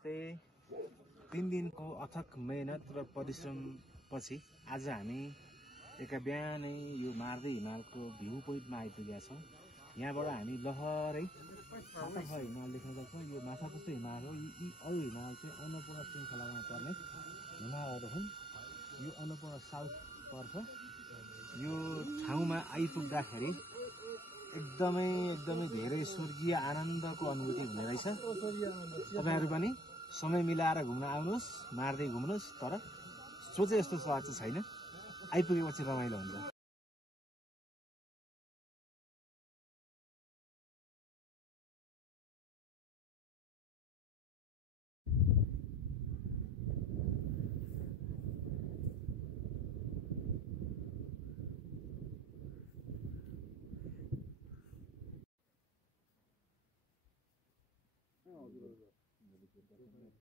नमस्ते। 3 दिनको अथक मेहनत र परिश्रम पछि आज हामी एका बिहानै यो मार्दै हिमालको भ्यू पोइन्टमा आइपुगेका छौँ। यहाँबाट हामी लहरै माछा हिमाल देख्न सक्छौँ। यो माछा जस्तो हिमाल हो। यी अरू हिमाल चाहिँ अन्नपूर्ण श्रृङ्खलामा पर्ने हिमालहरू हुन्। यो अन्नपूर्ण साउथ पर्छ। यो ठाउँमा आइपुग्दाखेरि एकदमै धेरै स्वर्गीय आनन्दको अनुभूति हुने रहेछ। तपाईहरु पनि समय मिलाएर घुम्न आउनुहोस्, मार्दै घुम्नुहोस्। तर सोचे जस्तो स्वाद चाहिँ छैन, आइपुगेपछि रमाइलो हुन्छ।